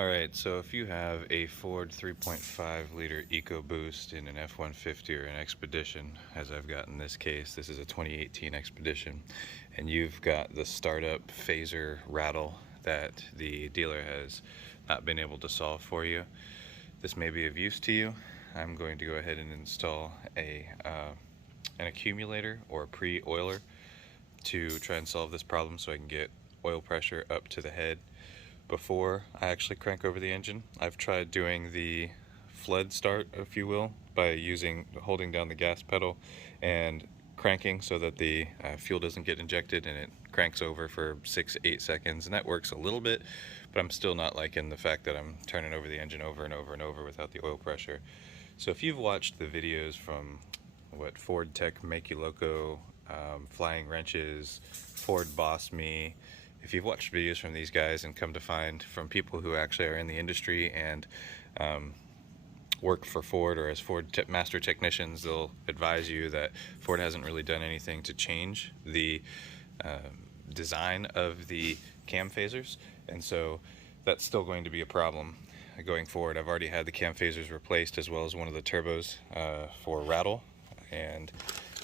Alright, so if you have a Ford 3.5 liter Ecoboost in an F150 or an Expedition, as I've got in this case, this is a 2018 Expedition, and you've got the startup phaser rattle that the dealer has not been able to solve for you, this may be of use to you. I'm going to go ahead and install an accumulator or a pre-oiler to try and solve this problem so I can get oil pressure up to the head before I actually crank over the engine. I've tried doing the flood start, if you will, by holding down the gas pedal and cranking so that the fuel doesn't get injected and it cranks over for 6-8 seconds, and that works a little bit, but I'm still not liking the fact that I'm turning over the engine over and over and over without the oil pressure. So if you've watched the videos from fordtechmakuloko, Flying Wrenches, fordbossme, if you've watched videos from these guys and come to find from people who actually are in the industry and work for Ford or as Ford master technicians, they'll advise you that Ford hasn't really done anything to change the design of the cam phasers, and so that's still going to be a problem going forward. I've already had the cam phasers replaced as well as one of the turbos for rattle, and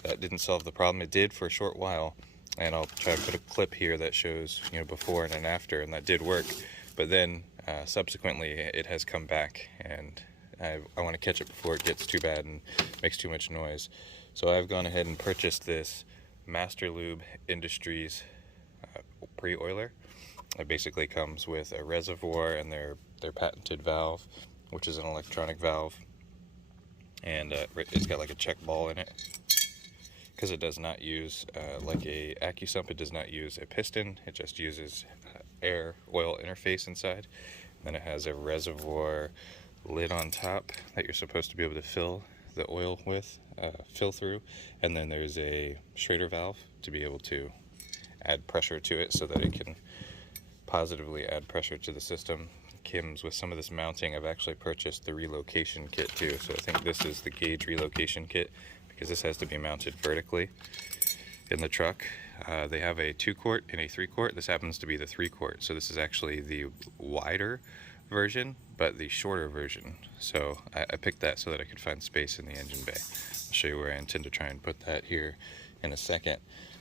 that didn't solve the problem. It did for a short while, and I'll try to put a clip here that shows, before and an after, and that did work. But then subsequently it has come back, and I want to catch it before it gets too bad and makes too much noise. So I've gone ahead and purchased this Master Lube Industries pre-oiler. It basically comes with a reservoir and their patented valve, which is an electronic valve, and it's got like a check ball in it. Because it does not use, like a AccuSump, it does not use a piston, it just uses air-oil interface inside. And then it has a reservoir lid on top that you're supposed to be able to fill the oil with, fill through. And then there's a Schrader valve to be able to add pressure to it so that it can positively add pressure to the system. Comes with some of this mounting. I've actually purchased the relocation kit too, so I think this is the gauge relocation kit, because this has to be mounted vertically in the truck. They have a 2-quart and a 3-quart. This happens to be the 3-quart, so this is actually the wider version, but the shorter version. So I picked that so that I could find space in the engine bay. I'll show you where I intend to try and put that here in a second.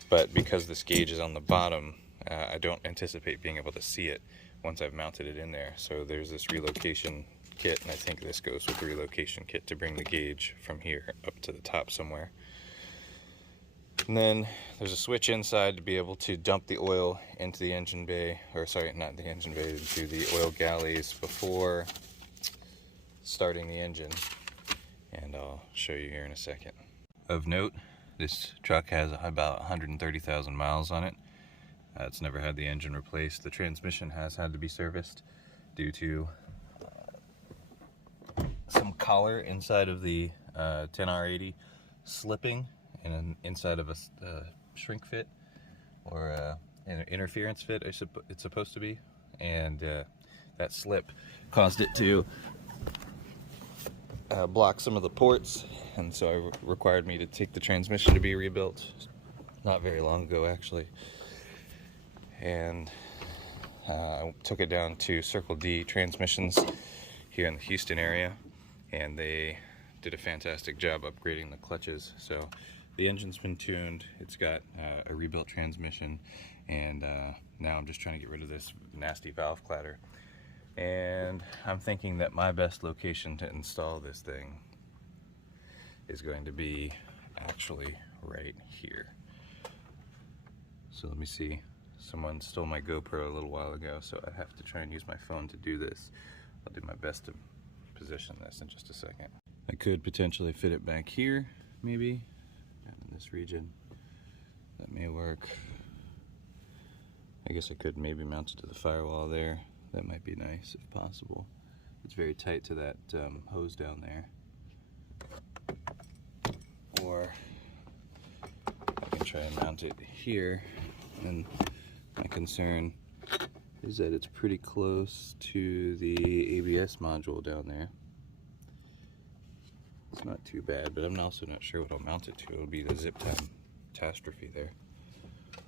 But because this gauge is on the bottom, I don't anticipate being able to see it once I've mounted it in there. So there's this relocation kit, and I think this goes with the relocation kit to bring the gauge from here up to the top somewhere. And then there's a switch inside to be able to dump the oil into the engine bay, or sorry, not the engine bay, into the oil galleys before starting the engine, and I'll show you here in a second. Of note, this truck has about 130,000 miles on it. It's never had the engine replaced. The transmission has had to be serviced due to some collar inside of the 10R80 slipping and inside of a shrink fit, or an interference fit, it's supposed to be, and that slip caused it to block some of the ports, and so it required me to take the transmission to be rebuilt not very long ago actually, and I took it down to Circle D Transmissions here in the Houston area, and they did a fantastic job upgrading the clutches. So the engine's been tuned, it's got a rebuilt transmission, and now I'm just trying to get rid of this nasty valve clatter. And I'm thinking that my best location to install this thing is going to be actually right here. So let me see. Someone stole my GoPro a little while ago, so I have to try and use my phone to do this. I'll do my best to position this in just a second. I could potentially fit it back here, maybe, and in this region. That may work. I guess I could maybe mount it to the firewall there. That might be nice if possible. It's very tight to that hose down there. Or I can try and mount it here, and my concern is that it's pretty close to the ABS module down there. It's not too bad, but I'm also not sure what I'll mount it to. It'll be the zip tie catastrophe there.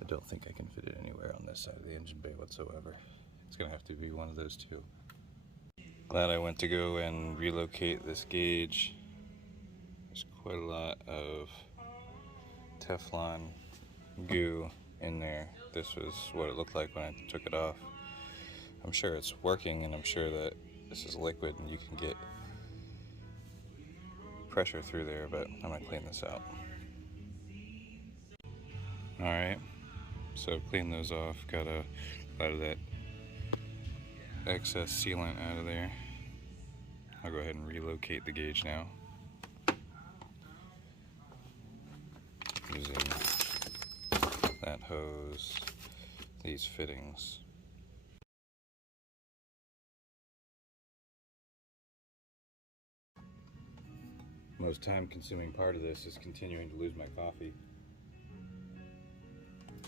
I don't think I can fit it anywhere on this side of the engine bay whatsoever. It's gonna have to be one of those two. Glad I went to go and relocate this gauge. There's quite a lot of Teflon goo in there. This was what it looked like when I took it off. I'm sure it's working, and I'm sure that this is liquid and you can get pressure through there, but I'm gonna clean this out. Alright, so clean those off, got a lot of that excess sealant out of there. I'll go ahead and relocate the gauge now using that hose, these fittings. Most time-consuming part of this is continuing to lose my coffee.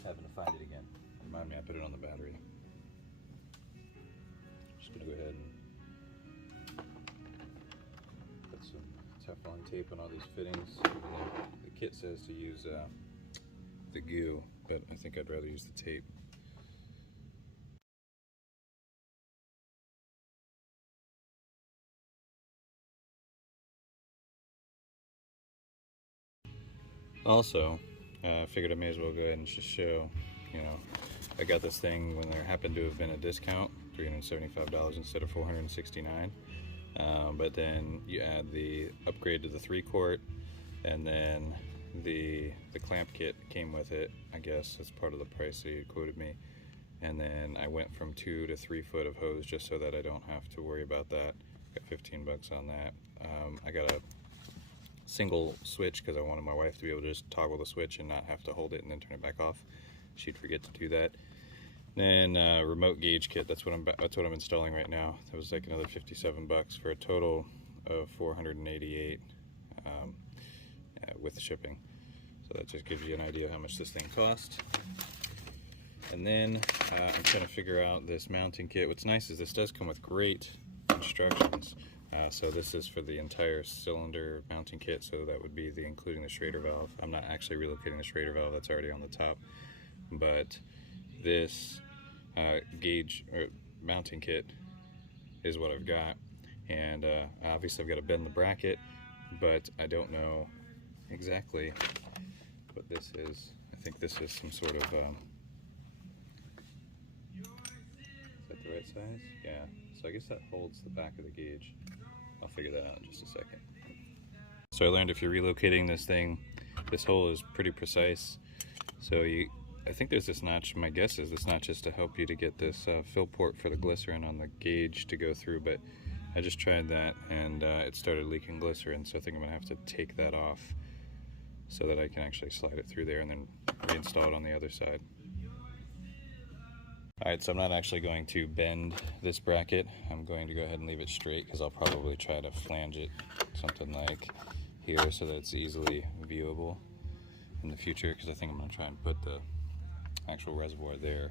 Having to find it again. Remind me I put it on the battery. Just gonna go ahead and put some Teflon tape on all these fittings. The kit says to use the goo, but I think I'd rather use the tape. Also, I figured I may as well go ahead and just show, I got this thing when there happened to have been a discount, $375 instead of $469. But then you add the upgrade to the 3-quart, and then the clamp kit came with it. I guess that's part of the price they quoted me. And then I went from 2 to 3 foot of hose just so that I don't have to worry about that. Got 15 bucks on that. I got a single switch because I wanted my wife to be able to just toggle the switch and not have to hold it and then turn it back off. She'd forget to do that. Then remote gauge kit. That's what I'm installing right now. That was like another 57 bucks for a total of 488 with shipping. So that just gives you an idea of how much this thing cost. And then I'm trying to figure out this mounting kit. What's nice is this does come with great instructions. So this is for the entire cylinder mounting kit, so that would be including the Schrader valve. I'm not actually relocating the Schrader valve, that's already on the top. But this gauge or mounting kit is what I've got. And obviously I've got to bend the bracket, but I don't know exactly what this is. I think this is some sort of, is that the right size? Yeah, so I guess that holds the back of the gauge. I'll figure that out in just a second. So I learned if you're relocating this thing, this hole is pretty precise. So I think there's this notch, my guess is this notch is to help you to get this fill port for the glycerin on the gauge to go through, but I just tried that and it started leaking glycerin, so I think I'm gonna have to take that off so that I can actually slide it through there and then reinstall it on the other side. Alright, so I'm not actually going to bend this bracket. I'm going to go ahead and leave it straight because I'll probably try to flange it something like here so that it's easily viewable in the future, because I think I'm going to try and put the actual reservoir there.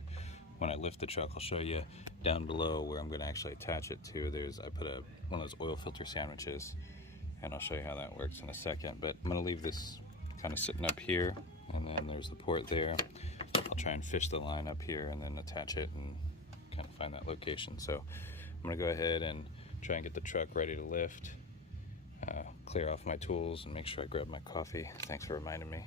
When I lift the truck, I'll show you down below where I'm going to actually attach it to. I put one of those oil filter sandwiches, and I'll show you how that works in a second. But I'm going to leave this kind of sitting up here, and then there's the port there. I'll try and fish the line up here and then attach it and kind of find that location. So I'm going to go ahead and try and get the truck ready to lift, clear off my tools, and make sure I grab my coffee. Thanks for reminding me.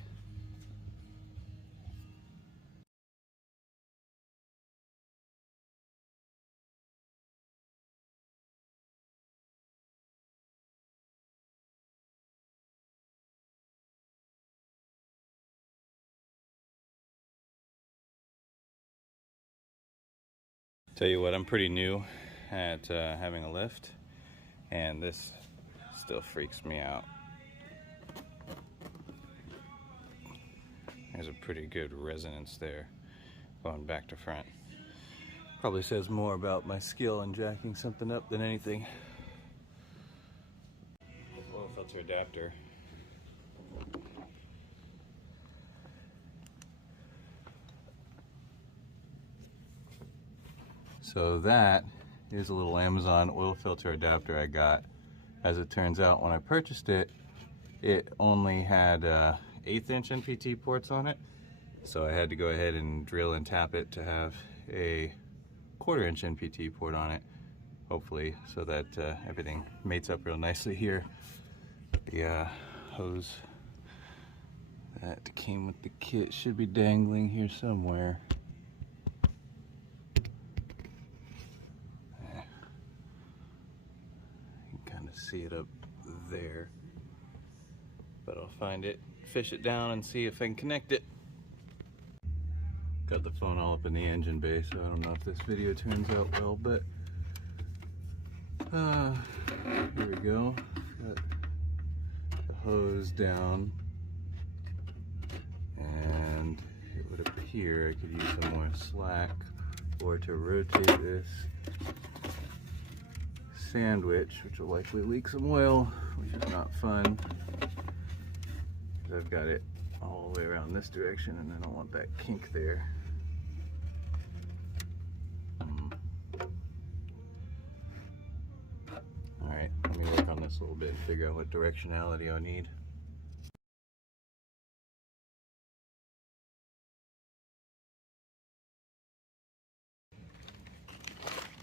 Tell you what, I'm pretty new at having a lift, and this still freaks me out. There's a pretty good resonance there going back to front. Probably says more about my skill in jacking something up than anything. Oil filter adapter. So that is a little Amazon oil filter adapter I got. As it turns out, when I purchased it, it only had 1/8 inch NPT ports on it. So I had to go ahead and drill and tap it to have a 1/4 inch NPT port on it. hopefully, so that everything mates up real nicely here. The hose that came with the kit should be dangling here somewhere. You can kind of see it up there, but I'll find it, fish it down, and see if I can connect it. Got the phone all up in the engine bay, so I don't know if this video turns out well, but here we go. Got the hose down, and it would appear I could use some more slack or to rotate this sandwich, which will likely leak some oil, which is not fun, because I've got it all the way around this direction and I don't want that kink there. Alright, let me work on this a little bit and figure out what directionality I need.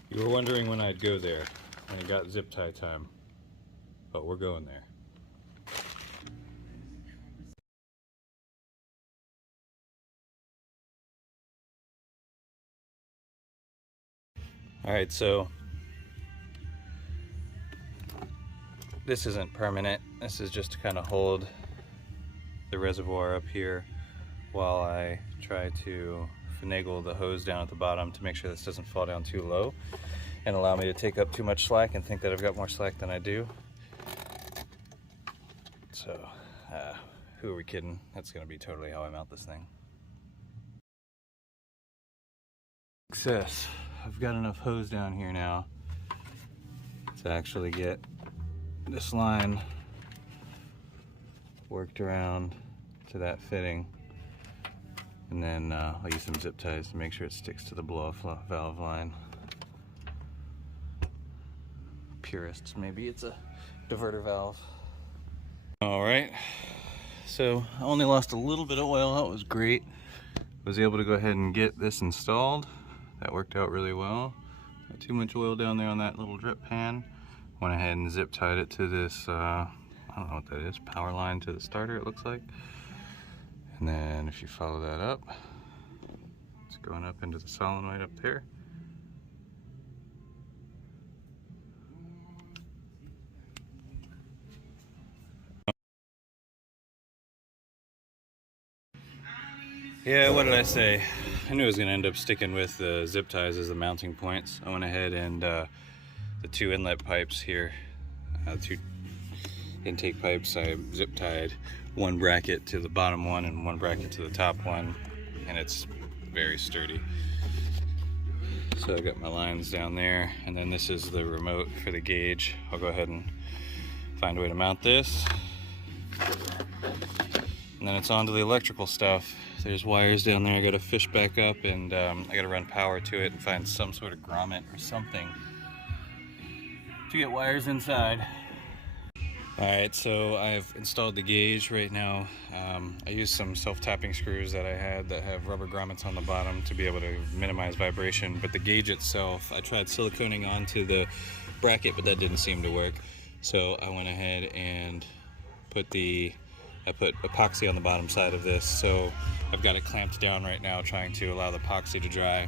You were wondering when I'd go there, when it got zip tie time, but we're going there. Alright, so this isn't permanent. This is just to kind of hold the reservoir up here while I try to finagle the hose down at the bottom to make sure this doesn't fall down too low and allow me to take up too much slack and think that I've got more slack than I do. So, who are we kidding? That's going to be totally how I mount this thing. Success. I've got enough hose down here now to actually get this line worked around to that fitting, and then I'll use some zip ties to make sure it sticks to the blow-off valve line. Purists, maybe it's a diverter valve. Alright, so I only lost a little bit of oil. That was great. Was able to go ahead and get this installed. That worked out really well. Not too much oil down there on that little drip pan. Went ahead and zip tied it to this, I don't know what that is, power line to the starter, it looks like. And then if you follow that up, it's going up into the solenoid up there. Yeah, what did I say? I knew I was going to end up sticking with the zip ties as the mounting points. I went ahead and the two inlet pipes here, two intake pipes, I zip tied one bracket to the bottom one and one bracket to the top one, and it's very sturdy. So I've got my lines down there, and then this is the remote for the gauge. I'll go ahead and find a way to mount this. And then it's on to the electrical stuff. There's wires down there I gotta fish back up, and I gotta run power to it and find some sort of grommet or something to get wires inside. Alright, so I've installed the gauge right now. I used some self-tapping screws that I had that have rubber grommets on the bottom to be able to minimize vibration, but the gauge itself, I tried siliconing onto the bracket, but that didn't seem to work. So I went ahead and put epoxy on the bottom side of this, so I've got it clamped down right now trying to allow the epoxy to dry.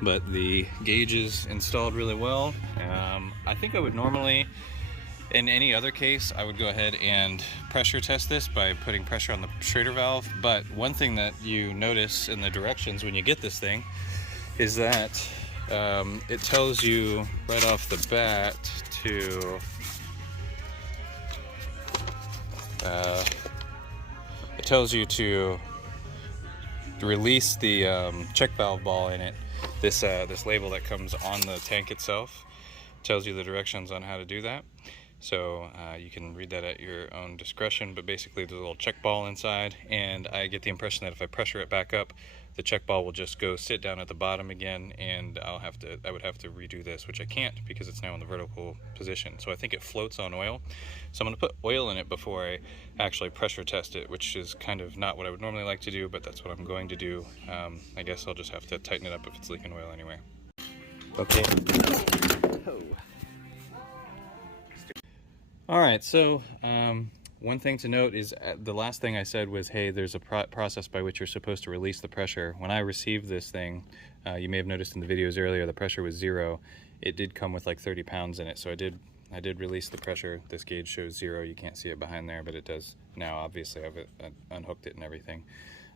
But the gauge is installed really well. I think I would normally, in any other case, I would go ahead and pressure test this by putting pressure on the Schrader valve. But one thing that you notice in the directions when you get this thing is that it tells you right off the bat to release the check valve ball in it. This label that comes on the tank itself tells you the directions on how to do that. So you can read that at your own discretion, but basically there's a little check ball inside, and I get the impression that if I pressure it back up, the check ball will just go sit down at the bottom again, and I would have to redo this, which I can't because it's now in the vertical position. So I think it floats on oil. So I'm going to put oil in it before I actually pressure test it, which is kind of not what I would normally like to do, but that's what I'm going to do. I guess I'll just have to tighten it up if it's leaking oil anyway. Okay. Oh. All right, so one thing to note is the last thing I said was, hey, there's a process by which you're supposed to release the pressure. When I received this thing, you may have noticed in the videos earlier, the pressure was 0. It did come with like 30 pounds in it, so I did release the pressure. This gauge shows 0. You can't see it behind there, but it does now. Obviously, I've unhooked it and everything.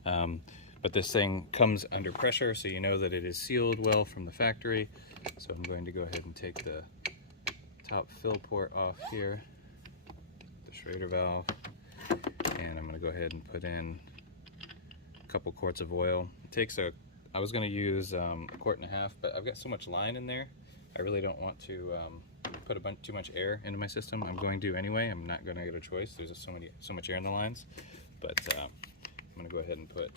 But this thing comes under pressure, so you know that it is sealed well from the factory. So I'm going to go ahead and take the top fill port off here, the Schrader valve, and I'm going to go ahead and put in a couple quarts of oil. It takes I was going to use 1.5 quarts, but I've got so much line in there, I really don't want to put too much air into my system. I'm going to anyway. I'm not going to get a choice. There's just so much air in the lines, but I'm going to go ahead and put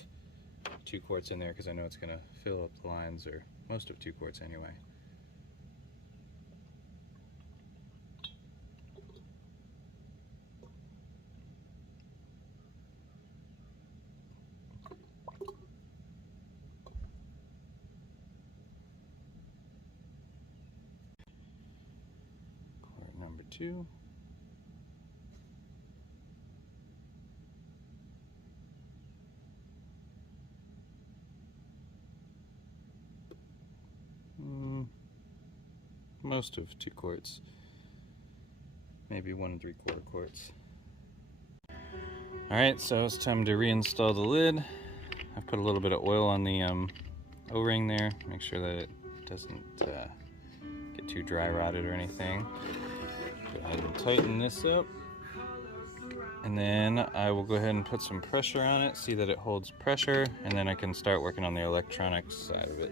2 quarts in there because I know it's going to fill up the lines, or most of 2 quarts anyway. Quart number 2. Most of 2 quarts, maybe 1 3/4 quarts. Alright, so it's time to reinstall the lid. I've put a little bit of oil on the O-ring there, make sure that it doesn't get too dry rotted or anything. Go ahead and tighten this up, and then I will go ahead and put some pressure on it, see that it holds pressure, and then I can start working on the electronics side of it.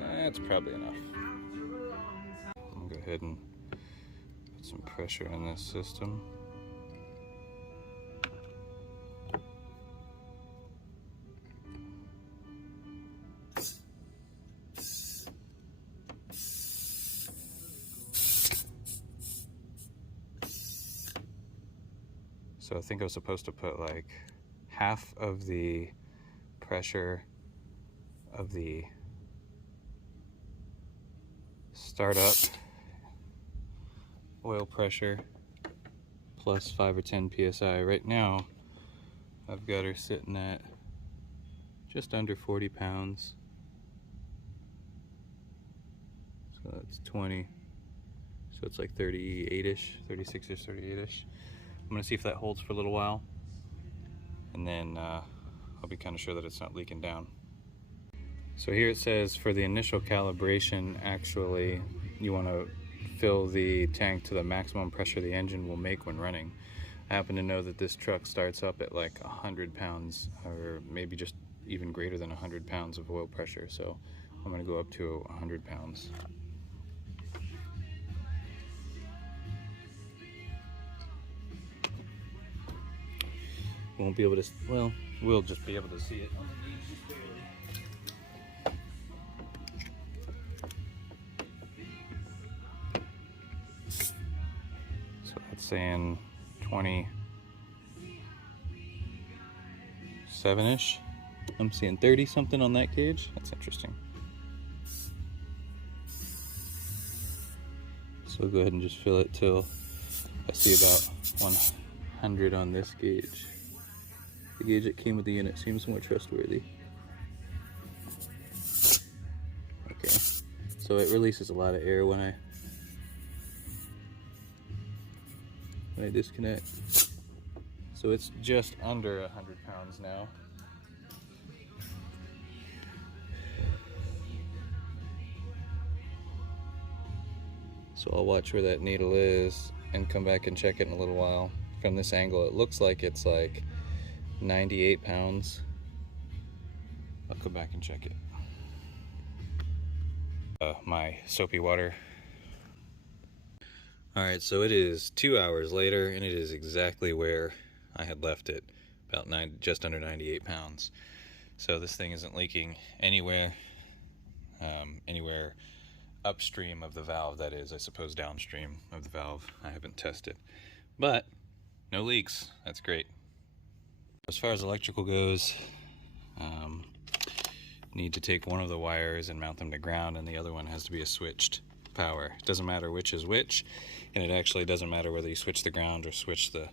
That's probably enough. I'll go ahead and put some pressure on this system. So I think I was supposed to put like half of the pressure of the startup oil pressure plus 5 or 10 psi. Right now I've got her sitting at just under 40 pounds. So that's 20. So it's like 38-ish, 36-ish, 38-ish. I'm going to see if that holds for a little while, and then I'll be kind of sure that it's not leaking down. So here it says for the initial calibration, actually you want to fill the tank to the maximum pressure the engine will make when running. I happen to know that this truck starts up at like 100 pounds, or maybe just even greater than 100 pounds of oil pressure, so I'm going to go up to 100 pounds. Won't be able to, well, we'll just be able to see it on the gauge just barely. So that's saying 27-ish. I'm seeing 30 something on that gauge. That's interesting. So we'll go ahead and just fill it till I see about 100 on this gauge. The gauge that came with the unit seems more trustworthy. Okay, so it releases a lot of air when I disconnect. So it's just under 100 pounds now. So I'll watch where that needle is and come back and check it in a little while. From this angle, it looks like it's like 98 pounds. I'll come back and check it. My soapy water. Alright, so it is 2 hours later, and it is exactly where I had left it, about just under 98 pounds. So this thing isn't leaking anywhere upstream of the valve, that is, I suppose downstream of the valve. I haven't tested, but no leaks. That's great. As far as electrical goes, need to take one of the wires and mount them to ground, and the other one has to be a switched power. It doesn't matter which is which, and it actually doesn't matter whether you switch the ground or switch the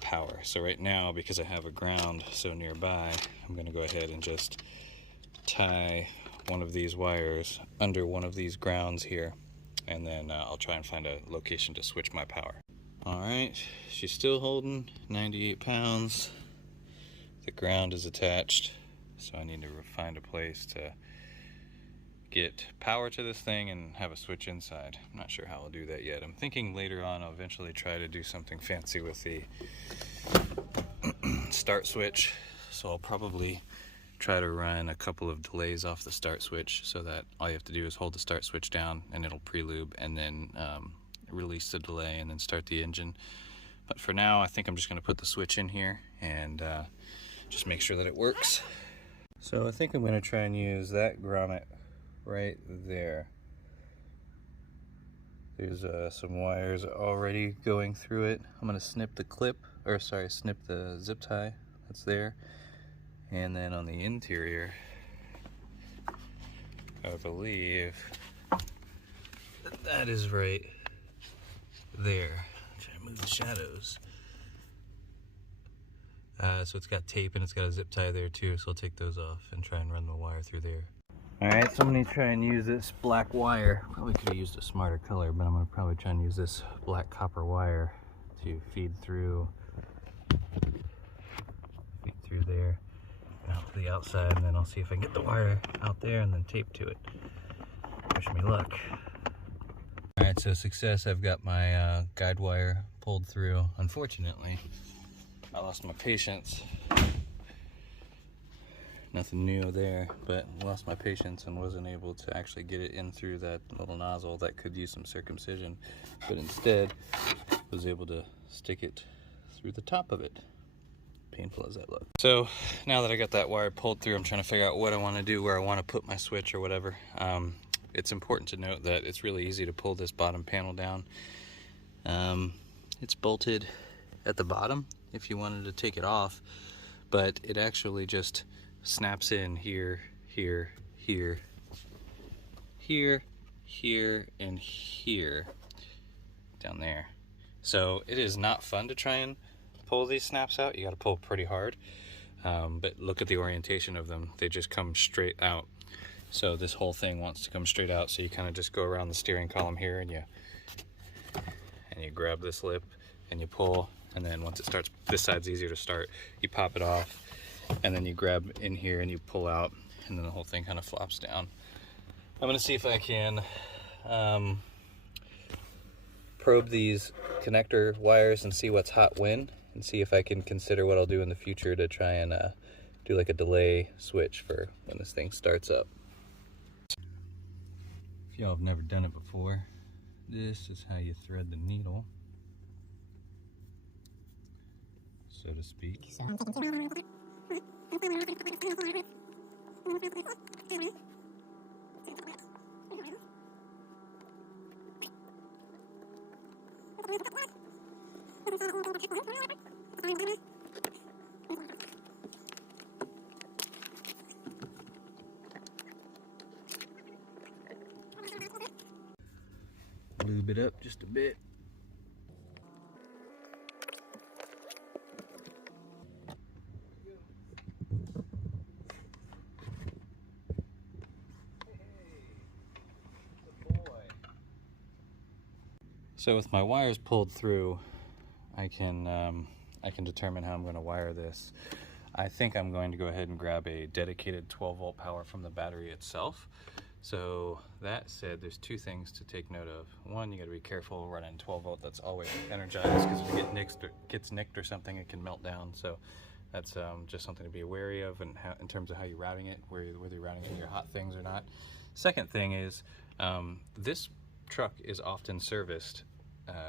power. So right now, because I have a ground so nearby, I'm going to go ahead and just tie one of these wires under one of these grounds here, and then I'll try and find a location to switch my power. Alright, she's still holding 98 pounds. The ground is attached, so I need to find a place to get power to this thing and have a switch inside. I'm not sure how I'll do that yet. I'm thinking later on I'll eventually try to do something fancy with the start switch. So I'll probably try to run a couple of delays off the start switch so that all you have to do is hold the start switch down and it'll pre-lube, and then release the delay and then start the engine. But for now, I think I'm just going to put the switch in here and just make sure that it works. So I think I'm going to try and use that grommet right there. There's some wires already going through it. I'm going to snip the snip the zip tie that's there. And then on the interior, I believe that is right there. I'm trying to move the shadows. So it's got tape and it's got a zip tie there too, so I'll take those off and try and run the wire through there. Alright, so I'm going to try and use this black wire. Probably could have used a smarter color, but I'm going to probably try and use this black copper wire to feed through there and out to the outside, and then I'll see if I can get the wire out there and then tape to it. Wish me luck. Alright, so success. I've got my guide wire pulled through. Unfortunately, I lost my patience. Nothing new there, but lost my patience and wasn't able to actually get it in through that little nozzle that could use some circumcision, but instead was able to stick it through the top of it. Painful as that looked. So now that I got that wire pulled through, I'm trying to figure out what I want to do, where I want to put my switch or whatever. It's important to note that it's really easy to pull this bottom panel down. It's bolted at the bottom if you wanted to take it off, but it actually just snaps in here, here, here, here, here, and here, down there. So it is not fun to try and pull these snaps out. You got to pull pretty hard, but look at the orientation of them. They just come straight out. So this whole thing wants to come straight out, so you kind of just go around the steering column here and you grab this lip and you pull, and then once it starts, this side's easier to start, you pop it off, and then you grab in here and you pull out, and then the whole thing kind of flops down. I'm going to see if I can probe these connector wires and see what's hot when, and see if I can consider what I'll do in the future to try and do like a delay switch for when this thing starts up. If y'all have never done it before, this is how you thread the needle, so to speak. Lube it up just a bit. So with my wires pulled through, I can determine how I'm going to wire this. I think I'm going to go ahead and grab a dedicated 12-volt power from the battery itself. So that said, there's two things to take note of. One, you got to be careful running 12-volt that's always energized, because if it gets nicked or something, it can melt down. So that's just something to be wary of, and in terms of how you're routing it, whether you're routing it in your hot things or not. Second thing is, this truck is often serviced.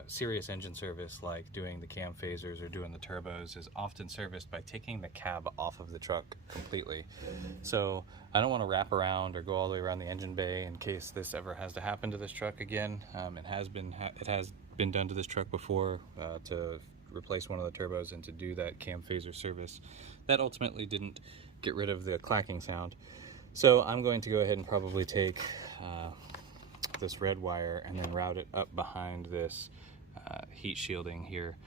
Serious engine service, like doing the cam phasers or doing the turbos, is often serviced by taking the cab off of the truck completely. So I don't want to wrap around or go all the way around the engine bay in case this ever has to happen to this truck again. It has been done to this truck before, to replace one of the turbos and to do that cam phaser service. That ultimately didn't get rid of the clacking sound. So I'm going to go ahead and probably take this red wire and then route it up behind this heat shielding here,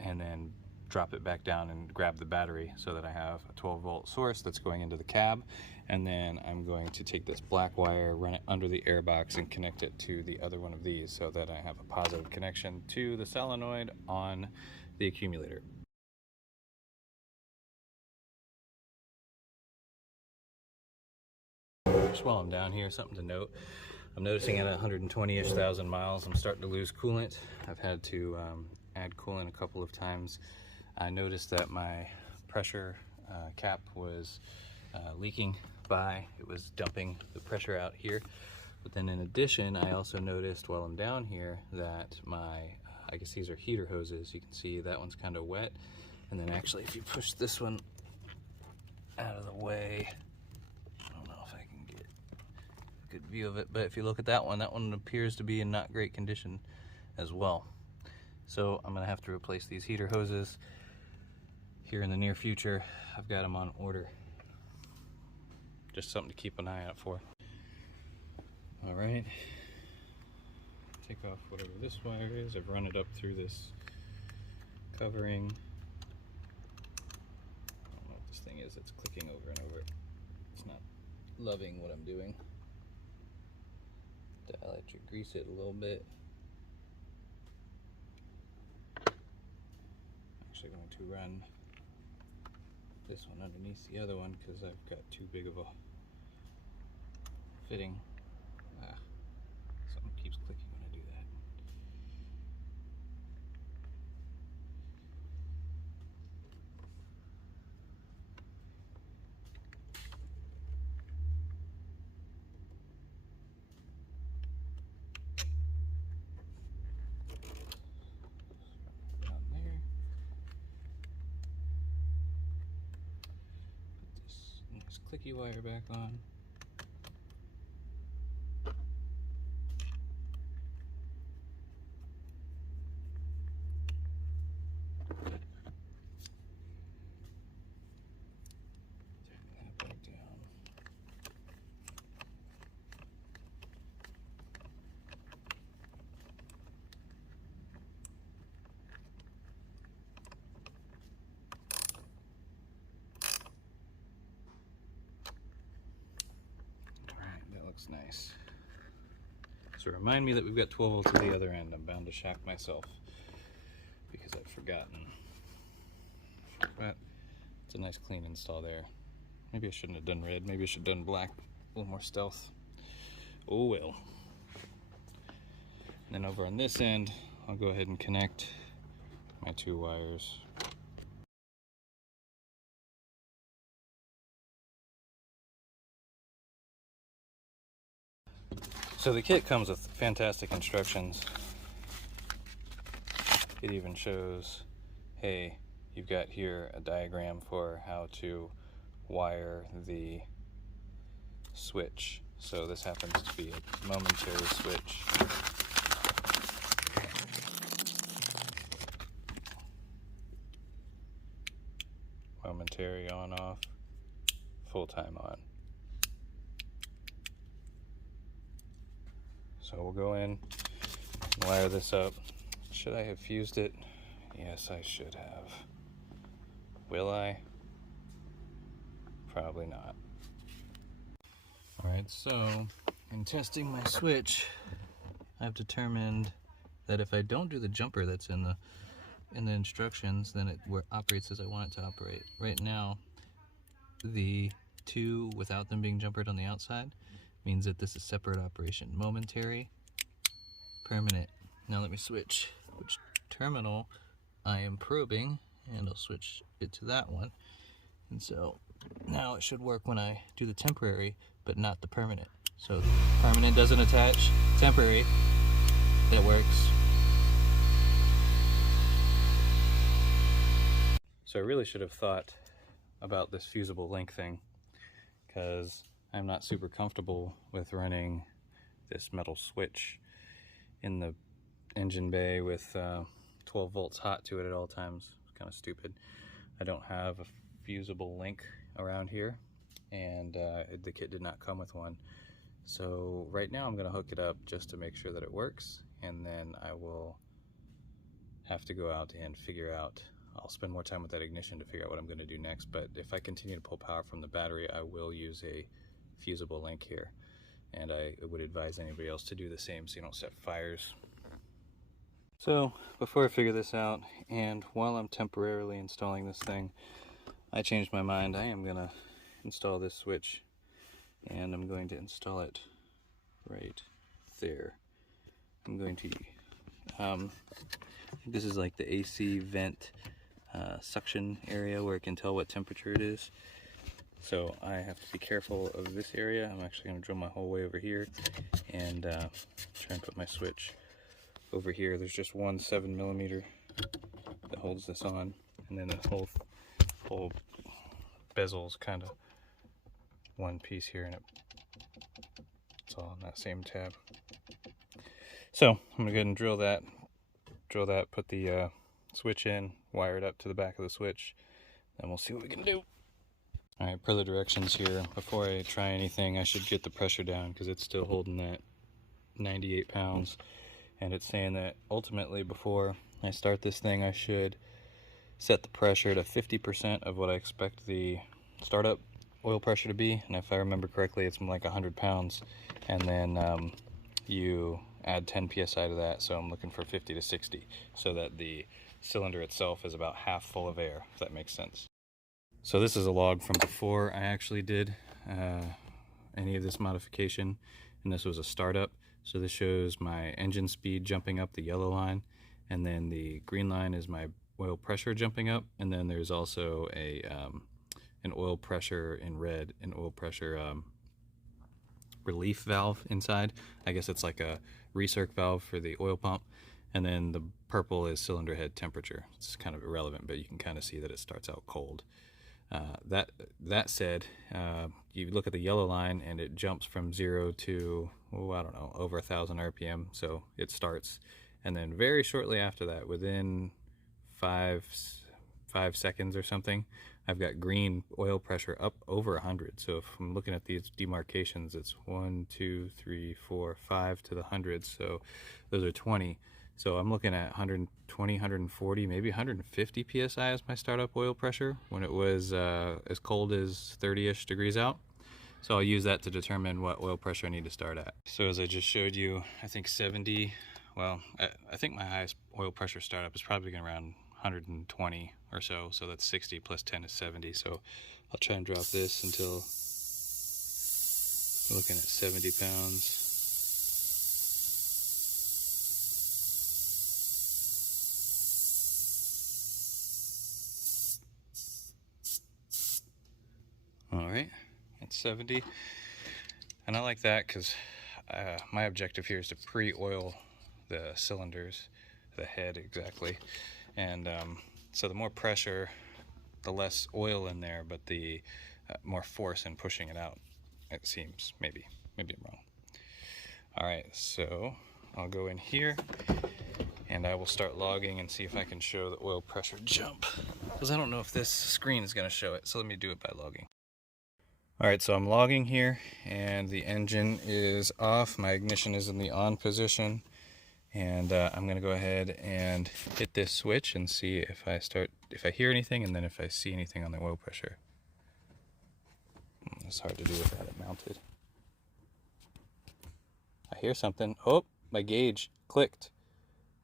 and then drop it back down and grab the battery so that I have a 12-volt source that's going into the cab. And then I'm going to take this black wire, run it under the airbox, and connect it to the other one of these so that I have a positive connection to the solenoid on the accumulator. Just while I'm down here, something to note. I'm noticing at 120-ish thousand miles, I'm starting to lose coolant. I've had to add coolant a couple of times. I noticed that my pressure cap was leaking by. It was dumping the pressure out here. But then in addition, I also noticed while I'm down here that my, I guess these are heater hoses. You can see that one's kind of wet. And then actually, if you push this one out of the way, I don't know if I can get a good view of it, but if you look at that one appears to be in not great condition as well. So I'm gonna have to replace these heater hoses here in the near future. I've got them on order. Just something to keep an eye out for. All right, take off whatever this wire is. I've run it up through this covering. I don't know what this thing is. It's clicking over and over. It's not loving what I'm doing. Dielectric grease it a little bit. I'm actually going to run this one underneath the other one because I've got too big of a fitting. Something keeps clicking when I do that. Down there. Put this nice clicky wire back on. Nice. So remind me that we've got 12 volts at the other end. I'm bound to shock myself because I've forgotten. But it's a nice clean install there. Maybe I shouldn't have done red. Maybe I should have done black. A little more stealth. Oh well. And then over on this end, I'll go ahead and connect my two wires. So the kit comes with fantastic instructions. It even shows, hey, you've got here a diagram for how to wire the switch. So this happens to be a momentary switch. Momentary on off, full time on. So we'll go in, wire this up. Should I have fused it? Yes, I should have. Will I? Probably not. Alright, so in testing my switch, I've determined that if I don't do the jumper that's in the instructions, then it operates as I want it to operate. Right now, the two without them being jumpered on the outside means that this is separate operation. Momentary, permanent. Now let me switch which terminal I am probing, and I'll switch it to that one. And so now it should work when I do the temporary, but not the permanent. So permanent doesn't attach, temporary, that works. So I really should have thought about this fusible link thing, because I'm not super comfortable with running this metal switch in the engine bay with 12 volts hot to it at all times. It's kind of stupid. I don't have a fusible link around here, and the kit did not come with one. So right now I'm going to hook it up just to make sure that it works, and then I will have to go out and figure out, I'll spend more time with that ignition to figure out what I'm going to do next. But if I continue to pull power from the battery, I will use a fusible link here, and I would advise anybody else to do the same so you don't set fires. So before I figure this out, and while I'm temporarily installing this thing, I changed my mind. I am going to install this switch, and I'm going to install it right there. I'm going to this is like the AC vent suction area where it can tell what temperature it is. So I have to be careful of this area. I'm actually going to drill my whole way over here and try and put my switch over here. There's just one 7mm that holds this on, and then the whole bezel is kind of one piece here, and it's all on that same tab. So I'm gonna go ahead and drill that, put the switch in, wire it up to the back of the switch, and we'll see what we can do. All right, per the directions here, before I try anything, I should get the pressure down because it's still holding that 98 pounds. And it's saying that ultimately before I start this thing, I should set the pressure to 50% of what I expect the startup oil pressure to be. And if I remember correctly, it's like 100 pounds. And then you add 10 psi to that, so I'm looking for 50 to 60, so that the cylinder itself is about half full of air, if that makes sense. So this is a log from before I actually did any of this modification, and this was a startup. So this shows my engine speed jumping up, the yellow line, and then the green line is my oil pressure jumping up, and then there's also a an oil pressure in red, an oil pressure relief valve inside. I guess it's like a recirc valve for the oil pump, and then the purple is cylinder head temperature. It's kind of irrelevant, but you can kind of see that it starts out cold. That said, you look at the yellow line and it jumps from 0 to, oh, I don't know, over 1,000 RPM. So it starts, and then very shortly after that, within five seconds or something, I've got green oil pressure up over 100. So if I'm looking at these demarcations, it's 1, 2, 3, 4, 5 to the 100. So those are 20. So I'm looking at 120, 140, maybe 150 psi as my startup oil pressure when it was as cold as 30-ish degrees out. So I'll use that to determine what oil pressure I need to start at. So as I just showed you, I think 70, well, I think my highest oil pressure startup is probably going around 120 or so. So that's 60 plus 10 is 70. So I'll try and drop this until we're looking at 70 pounds. Alright, it's 70, and I like that because my objective here is to pre-oil the cylinders, the head exactly, and so the more pressure, the less oil in there, but the more force in pushing it out, it seems. Maybe I'm wrong. Alright, so I'll go in here and I will start logging and see if I can show the oil pressure jump, because I don't know if this screen is going to show it, so let me do it by logging. Alright, so I'm logging here and the engine is off, my ignition is in the on position, and I'm going to go ahead and hit this switch and see if I hear anything, and then if I see anything on the oil pressure. It's hard to do without it mounted. I hear something. Oh, my gauge clicked.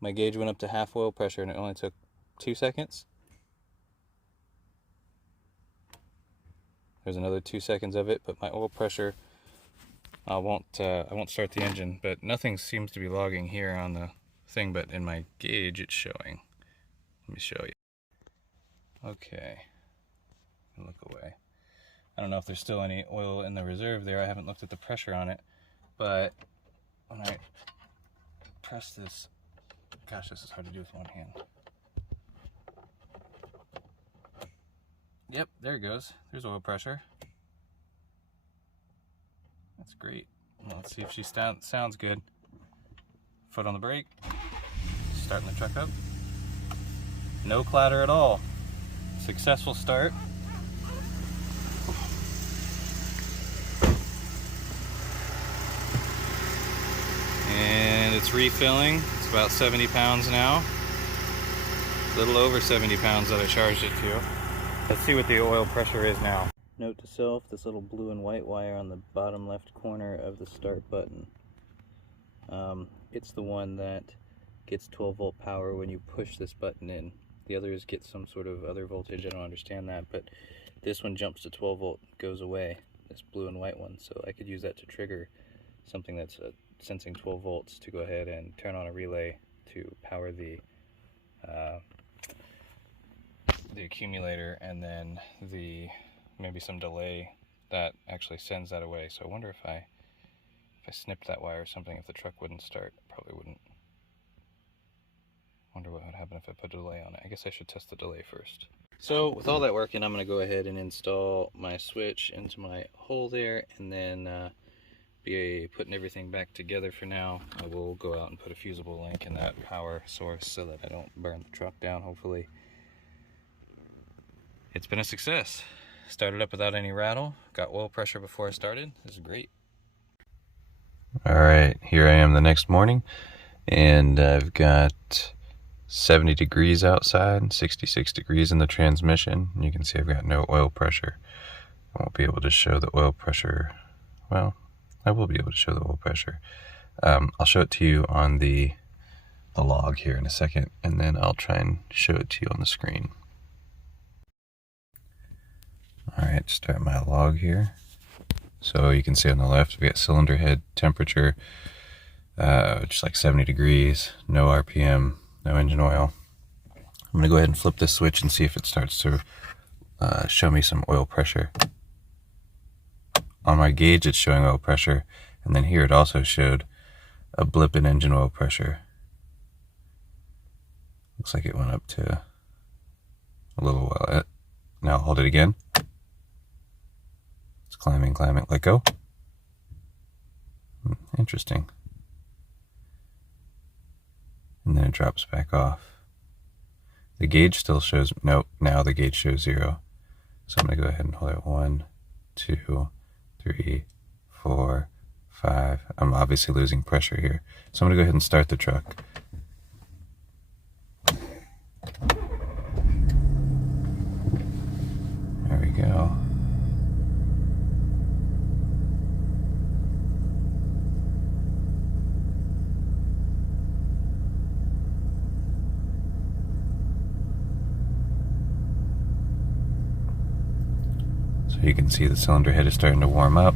My gauge went up to half oil pressure and it only took 2 seconds. There's another 2 seconds of it, but my oil pressure, I won't start the engine, but nothing seems to be logging here on the thing, but in my gauge it's showing. Let me show you. Okay, look away. I don't know if there's still any oil in the reserve there. I haven't looked at the pressure on it, but when I press this, gosh, this is hard to do with one hand. Yep, there it goes. There's oil pressure. That's great. Well, let's see if she sounds good. Foot on the brake. Starting the truck up. No clatter at all. Successful start. It's refilling. It's about 70 pounds now. A little over 70 pounds that I charged it to. Let's see what the oil pressure is now. Note to self, this little blue and white wire on the bottom left corner of the start button. It's the one that gets 12 volt power when you push this button in. The others get some sort of other voltage, I don't understand that, but this one jumps to 12 volt, goes away, this blue and white one, so I could use that to trigger something that's sensing 12 volts to go ahead and turn on a relay to power the accumulator, and then maybe some delay that actually sends that away. So I wonder if I snipped that wire or something, if the truck wouldn't start. Probably wouldn't. Wonder what would happen if I put a delay on it. I guess I should test the delay first. So with all that working, I'm going to go ahead and install my switch into my hole there, and then be putting everything back together for now. I will go out and put a fusible link in that power source so that I don't burn the truck down, hopefully. It's been a success. Started up without any rattle. Got oil pressure before I started. This is great. Alright, here I am the next morning, and I've got 70 degrees outside, 66 degrees in the transmission. You can see I've got no oil pressure. I won't be able to show the oil pressure. Well, I will be able to show the oil pressure. I'll show it to you on the log here in a second, and then I'll try and show it to you on the screen. Alright, start my log here. So you can see on the left we got cylinder head temperature, just like 70 degrees, no RPM, no engine oil. I'm going to go ahead and flip this switch and see if it starts to show me some oil pressure. On my gauge it's showing oil pressure, and then here it also showed a blip in engine oil pressure. Looks like it went up to a little while. Now I'll hold it again. It's climbing, let go. Interesting. And then it drops back off. The gauge still shows, nope, now the gauge shows 0. So I'm going to go ahead and hold it 1, 2, 3, 4, 5. I'm obviously losing pressure here. So I'm going to go ahead and start the truck. There we go. You can see the cylinder head is starting to warm up.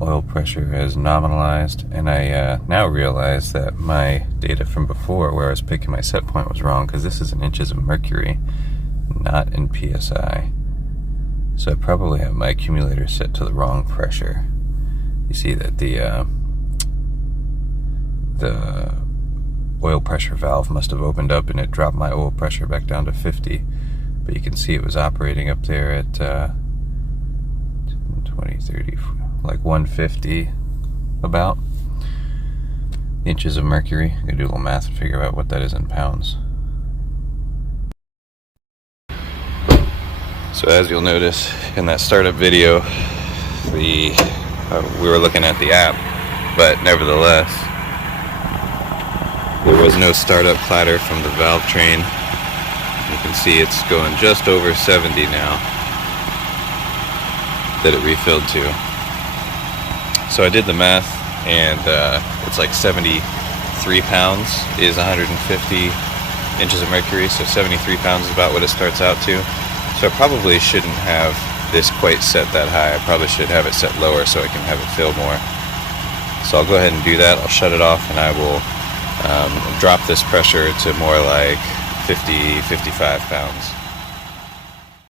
Oil pressure has nominalized, and I now realize that my data from before, where I was picking my set point, was wrong, because this is in inches of mercury, not in PSI. So I probably have my accumulator set to the wrong pressure. You see that the oil pressure valve must have opened up, and it dropped my oil pressure back down to 50. But you can see it was operating up there at 20, 30, like 150 about inches of mercury. I'm going to do a little math and figure out what that is in pounds. So as you'll notice in that startup video, we were looking at the app, but nevertheless, there was no startup clatter from the valve train. You can see it's going just over 70 now that it refilled to. So I did the math, and it's like 73 pounds is 150 inches of mercury, so 73 pounds is about what it starts out to. So I probably shouldn't have this quite set that high. I probably should have it set lower so I can have it fill more. So I'll go ahead and do that. I'll shut it off, and I will drop this pressure to more like 50, 55 pounds.